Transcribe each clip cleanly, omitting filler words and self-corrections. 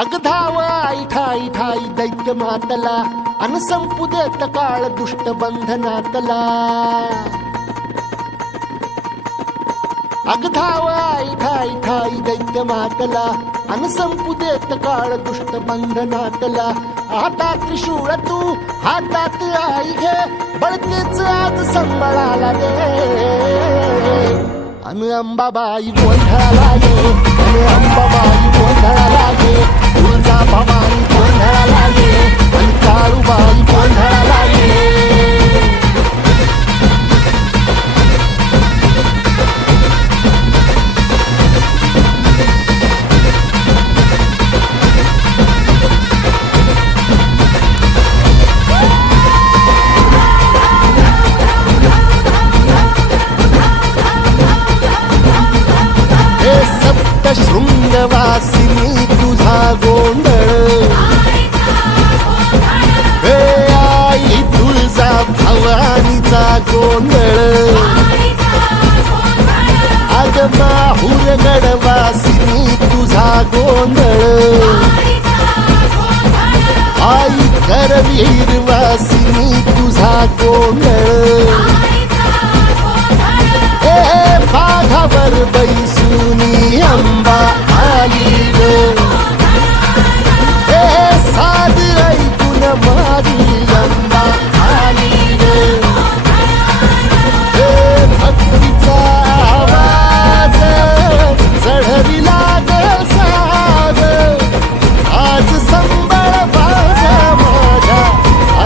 अग धाव आई ठाई ठाई दैत्य मातला अन संपू देत काळ दुष्ट बंधनातला. अग धाव आई ठाई ठाई दैत्य मातला अन संपू देत काळ दुष्ट बंधनातला. हातात त्रिशूळ तू हातात आई घे बळतेच आज संबळाला दे. अन अंबाबाई गोंधळाला ये अन अंबाबाई गोंधळाला ये. तुळजा भवानी गोंधळाला ये अन काळूबाई गोंधळाला ये. शृंगवासिनी तुझा गोंधळ हे आई तुळजा भवानीचा गोंधळ. अग माहुर गडवासिनी तुझा गोंधळ आई करवीर वासिनी तुझा गोंधळ. बाघावर बैसुनी अंबा आली ग साध ऐकून माझी अंबा आली ग. भक्तीचा आवाज चढविला ग साज आज संबळ माझा माझ्या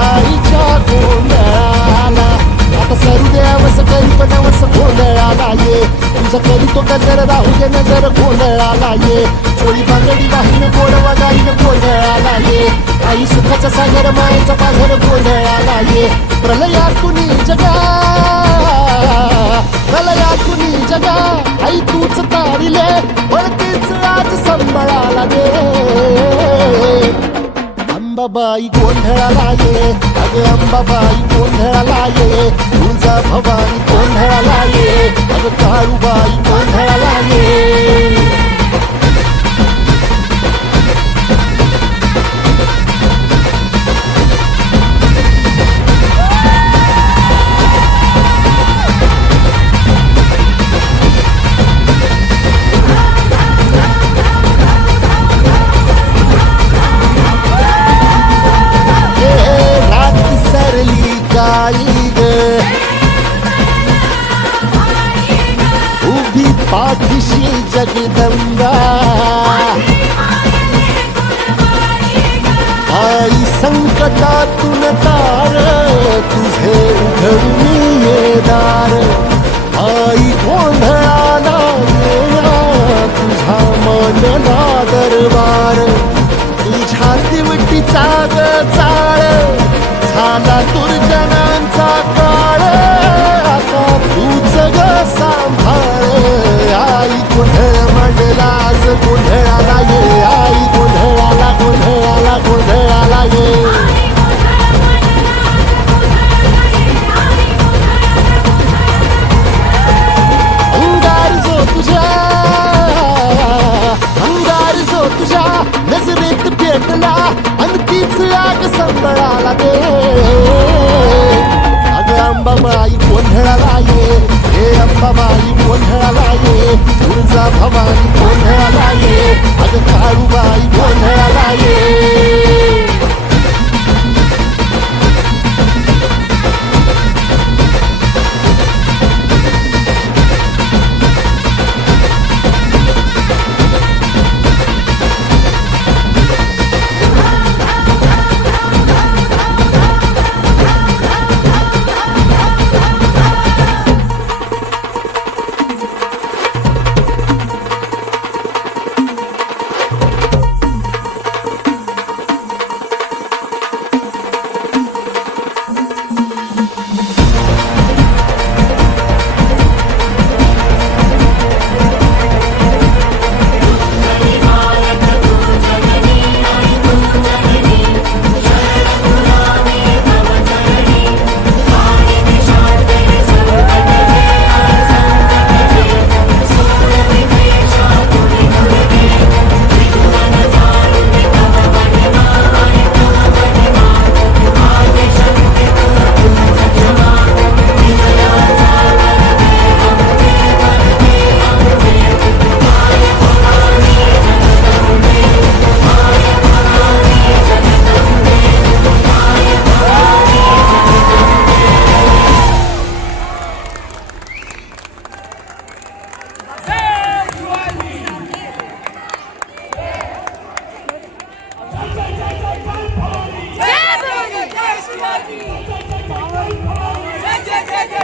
आईच्या गोंधळाला. आता सरुदेवस करीत नवस गोंधळाला ये तुझं करीतो कदर राहू दे नजर गोंधळाला ये. चोळी बांगडी वाहीन गोडवा गाईन गोंधळाला ये. आई सुखाचा सागर मायेचा पाझर गोंधळाला ये. प्रलयातुनी जगा प्रलयातुनी जगा आई तूच तारिले वळतीच आज संबळाला दे. अंबाबाई गोंधळाला ये अग अंबाबाई गोंधळाला ये. तुळजा भवानी गोंधळाला ये अग काळूबाई गोंधळाला ये. उभी पाठीशी जगदंबा आई संकटातून तार तुझे उघडून ये दार. आई गोंधळाला येणा तुझा मनला दरबार. तुझ्या दिवटीचा ग चाळ झाला दुर्जनांचा काळ आता तूच ग सांभाळ. आई गोंधळ मांडला आज गोंधळाला ये आई गोंधळाला गोंधळाला गोंधळाला ये. अंगार जो तुझ्या नजरेत पेटला अन तीच आग संबळाला दे. अग अंबाबाई गोंधळाला ये हे अंबाबाई गोंधळाला ये. तुळजा भवानी गोंधळाला ये अग काळूबाई गोंधळाला ये.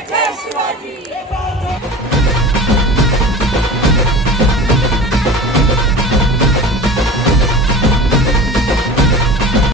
जय शिवाजी